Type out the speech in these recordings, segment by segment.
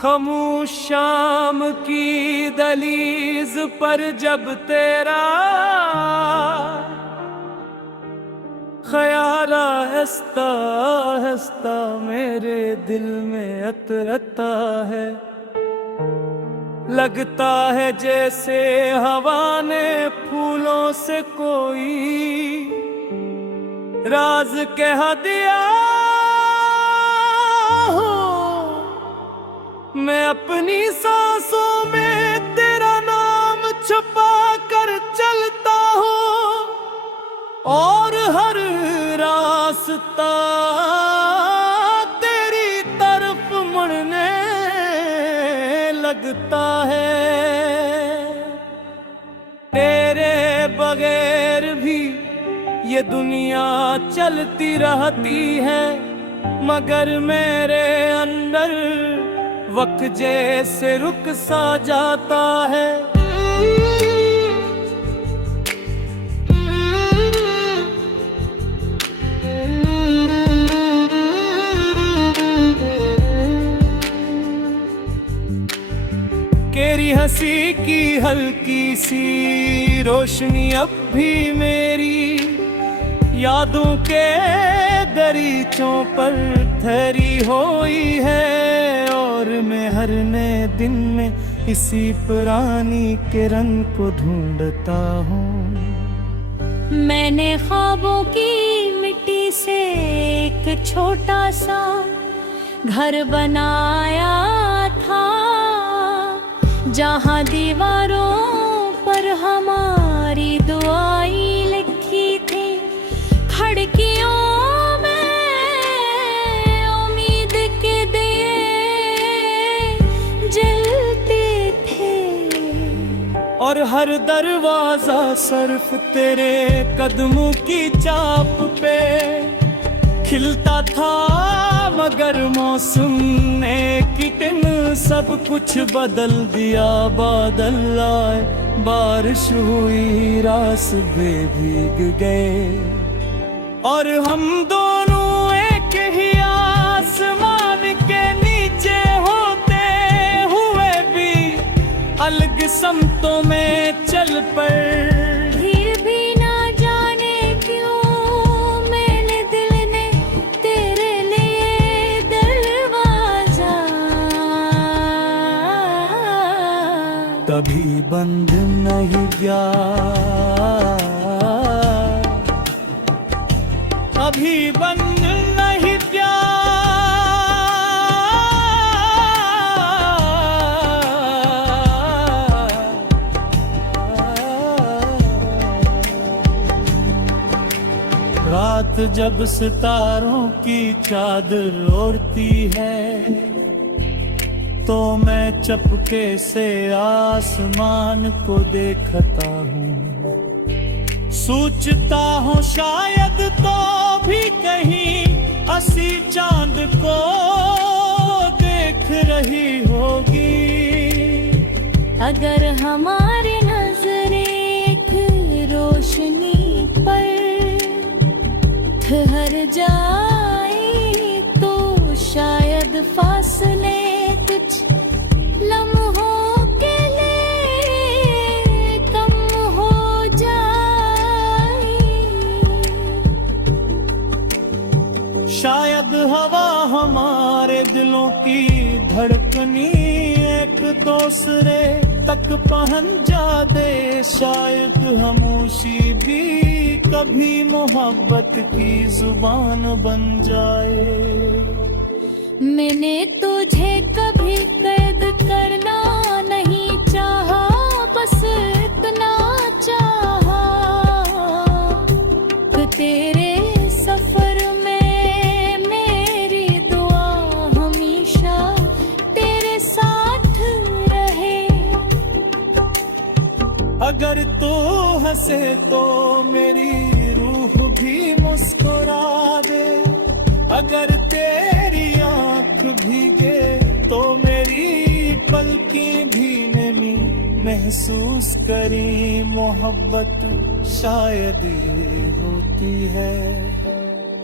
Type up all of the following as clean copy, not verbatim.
खामोश शाम की दहलीज पर जब तेरा ख्याल आहिस्ता आहिस्ता मेरे दिल में अतरता है, लगता है जैसे हवा ने फूलों से कोई राज कह दिया हो। मैं अपनी सांसों में तेरा नाम छुपा कर चलता हूँ और हर रास्ता तेरी तरफ मुड़ने लगता है। तेरे बगैर भी ये दुनिया चलती रहती है, मगर मेरे अंदर वक्त जैसे रुक सा जाता है। तेरी हंसी की हल्की सी रोशनी अब भी मेरी यादों के दरीचों पर ठहरी हुई है, और मैं हर नए दिन में इसी पुरानी किरण को ढूंढता हूँ। मैंने ख्वाबों की मिट्टी से एक छोटा सा घर बनाया था, जहाँ दीवारों पर हमारी दुआएं लिखी थी। खिड़कियों में उम्मीद के दिए जलते थे, और हर दरवाजा सिर्फ तेरे कदमों की चाप पे खिलता था, मगर मौसम ने कितन सब कुछ बदल दिया। बादल आए, बारिश हुई, रास्ते भीग गए, और हम दोनों एक ही आसमान के नीचे होते हुए भी अलग समतों में चल पड़े। फिर भी ना जाने क्यों मेरे दिल ने तेरे लिए दरवाजा कभी बंद नहीं किया, कभी बंद नहीं किया। रात जब सितारों की चादर ओढ़ती है, तो मैं चपके से आसमान को देखता हूँ। सोचता हूँ शायद तो भी कहीं असी चांद को देख रही होगी। अगर हमारी नजरें एक रोशनी पर ठहर जाए, तो शायद फासले कुछ लम्हों के लिए कम हो जाए। शायद हवा हमारे दिलों की धड़कनी एक दूसरे तक पहुंच जा दे। शायद खामोशी भी कभी मोहब्बत की जुबान बन जाए। मैंने तुझे कभी कैद करना नहीं चाहा, बस इतना चाहा कि तेरे सफर में मेरी दुआ हमेशा तेरे साथ रहे। अगर तू हंसे तो मेरी रूह भी मुस्कुरा दे, अगर तेरी आँख भीगे तो मेरी पलकें भी नमी महसूस करी। मोहब्बत शायद होती है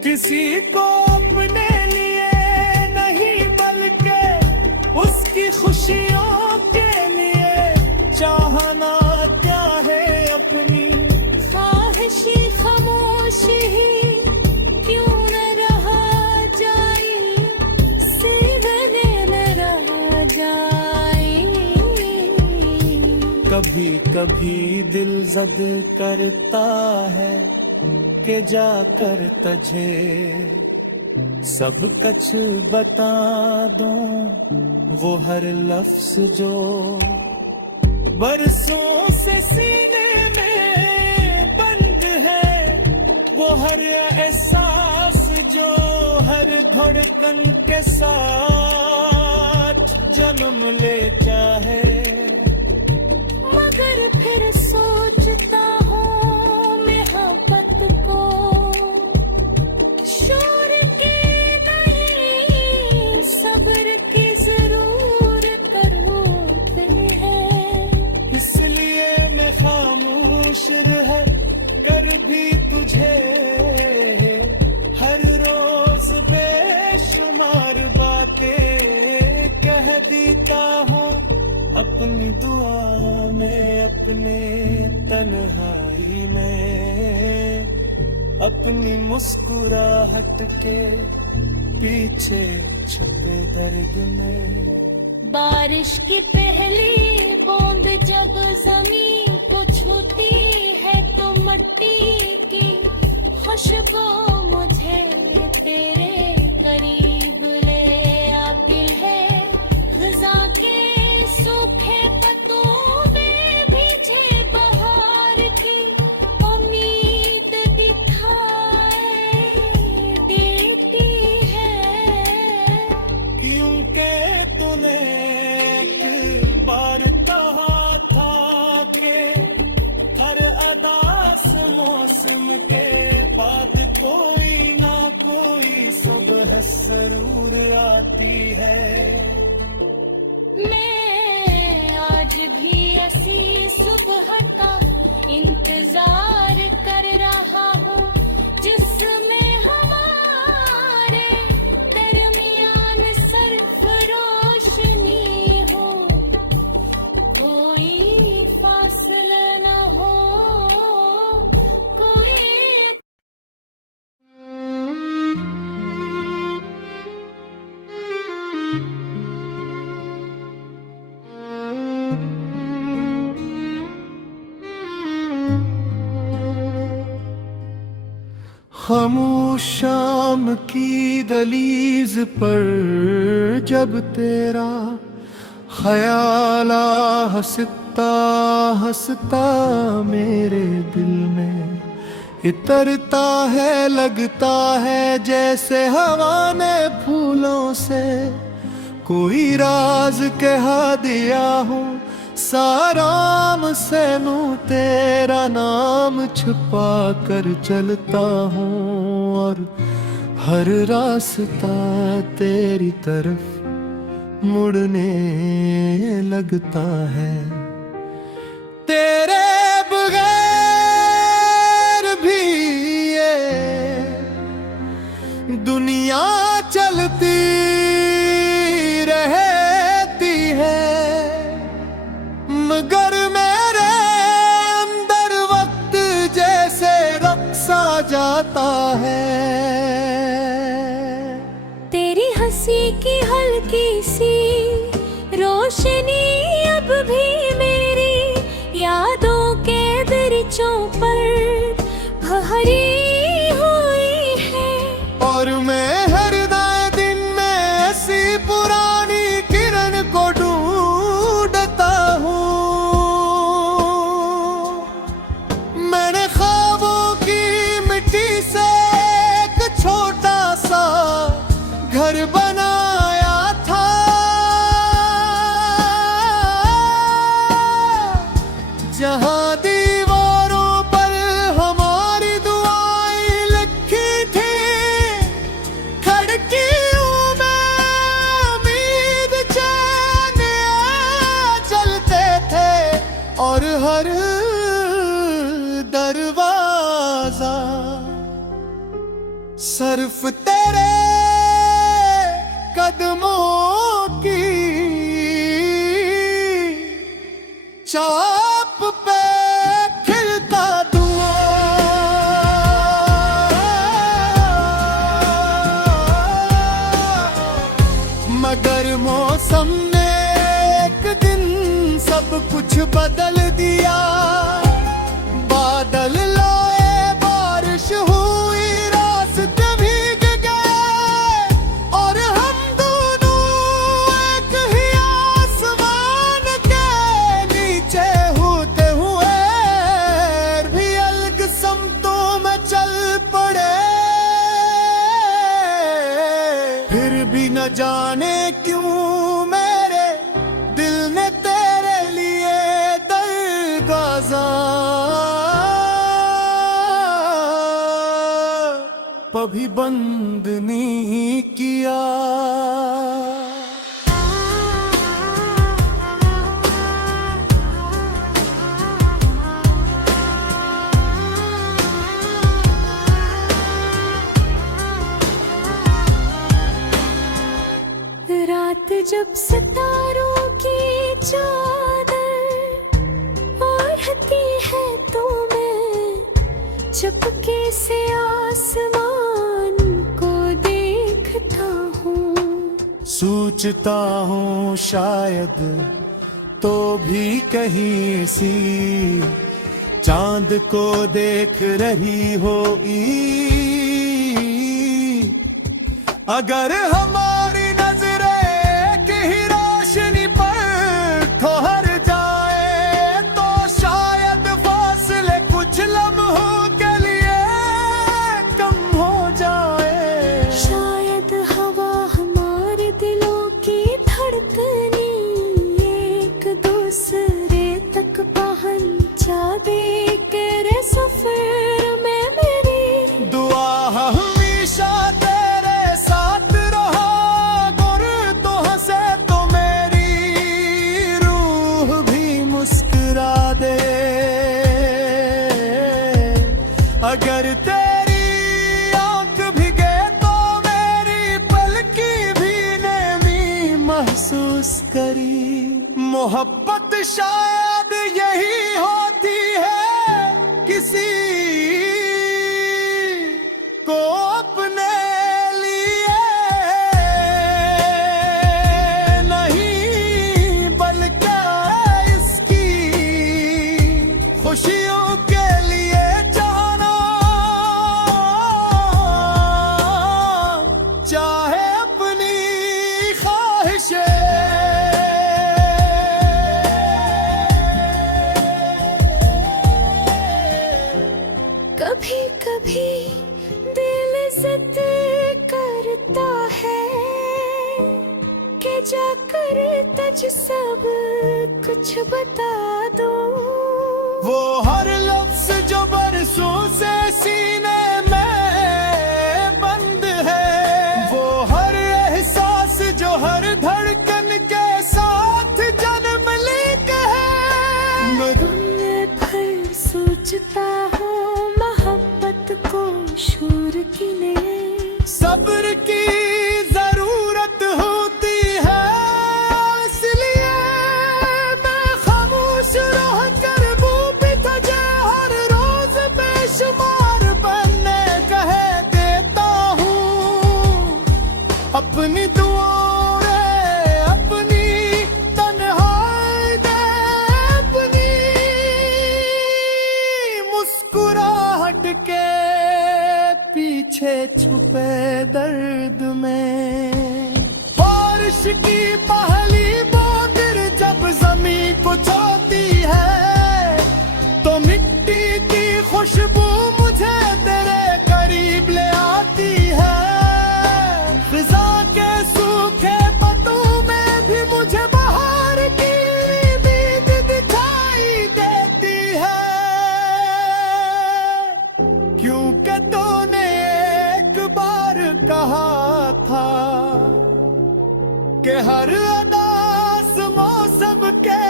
किसी को अपने लिए नहीं, बल्कि उसकी कभी कभी दिल जद करता है कि जाकर तुझे सब कुछ बता दूं, वो हर लफ्ज जो बरसों से सीने में बंद है, वो हर एहसास जो हर धड़कन के साथ जन्म ले चाहे। मगर फिर सोचता हूँ मोहब्बत को शोर की नहीं, सब्र की जरूर करते हैं। इसलिए मैं खामोश रह कर भी तुझे हर रोज बेशुमार बातें कह देता हूँ, अपनी दुआ में, अपने तन्हाई में, अपनी मुस्कुराहट के पीछे छुपे दर्द में। बारिश की पहली बूंद जब जमीन को छूती है तो मट्टी की खुशबू मुझे तेरे करीब ले आबिल है। खज़ां के सूखे पत्तों में भीजे बहार की उम्मीद दिखाए देती है। क्योंकि तूने एक बार कहा था कि हर अदास मौसम के बाद कोई ना कोई सुबह जरूर आती है। मैं आज भी ऐसी सुबह का इंतजार कर रहा हूँ जिसमें हमारे दरमियान सिर्फ रोशनी हो, कोई फासला न हो, कोई खामोश शाम की दलीज पर जब तेरा ख्याल हंसता हंसता मेरे दिल में इतरता है, लगता है जैसे हवा ने फूलों से कोई राज कहा दिया हूँ। साराम से नूं तेरा नाम छुपा कर चलता हूँ और हर रास्ता तेरी तरफ मुड़ने लगता है। तेरे बगैर भी ये दुनिया चलती रहती है, मगर मेरे अंदर वक्त जैसे रक्सा जाता है। तेरी हंसी की हल्की सी रोशनी अब भी मेरी यादों के दरिचों पर भरी हुई है। और मैं हर नए दिन में ऐसी पुरानी किरण को ढूंढता हूँ। मैंने ख्वाबों की मिट्टी से एक छोटा सा घर बनाया था, जहाँ दीवारों पर हमारी दुआएं लिखी थी। खिड़कियों में उम्मीद चैन चलते थे और हर दरवाजा सिर्फ तेरे कदमों की चाप पे खिलता दुआ। मगर मौसम ने एक दिन सब कुछ बदल भी न जाने क्यों मेरे दिल ने तेरे लिए दरगाज़ा कभी बंद नहीं किया। रात जब सितारों की चादर ओढ़ती है तो मैं चुपके से आसमान को देखता हूँ। सोचता हूँ शायद तो भी कहीं सी चांद को देख रही हो। अगर हमारी अगर तेरी आंख भीगे तो मेरी पलकी भी नमी महसूस करी। मोहब्बत शायद यही होती है किसी को अपने लिए नहीं बल्कि इसकी खुशियों के चाहे अपनी ख्वाहिशें। कभी कभी दिल जिद करता है कि जाकर तुझ सब कुछ बता दो। वो हर लफ्ज जो बरसों से सीने में बंद है, वो हर एहसास जो हर धड़कन के साथ जन्म लेता है। मैं दिन भर सोचता हूँ मोहब्बत को शूर की नहीं, सब्र की जरूरत होती है। इसलिए मैं खामोश रह कर वो भी तुझे हर रोज बेशुमार बनने कह देता हूँ। अपनी दुआओं रे अपनी तन्हाई दे, अपनी मुस्कुराहट के पीछे छुपे दर्द में। बारिश की पहली बूंद जब जमीन को छूती है तो मिट्टी की खुशबू मुझे तेरे करीब ले आती है। फिजा के सूखे पत्तों में भी मुझे बाहर की उम्मीद दिखाई देती है। क्योंकि तूने एक बार कहा था कि हर अदास मौसम के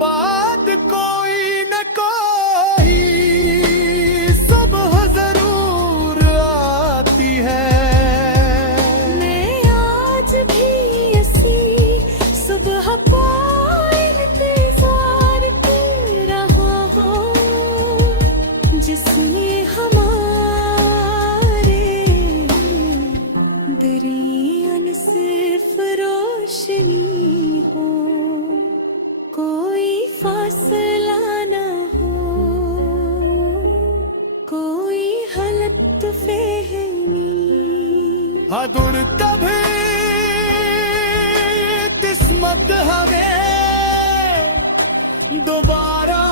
बाद कोई न कोई सुबह जरूर आती है। मैं आज भी ऐसी सुबह का इंतजार कर रहा हूँ जिसमें हमारे दरियान सिर्फ रोशनी हो, कोई फासला न हो, कोई हालत फहमी। अदुर कभी किस्मत हमें दोबारा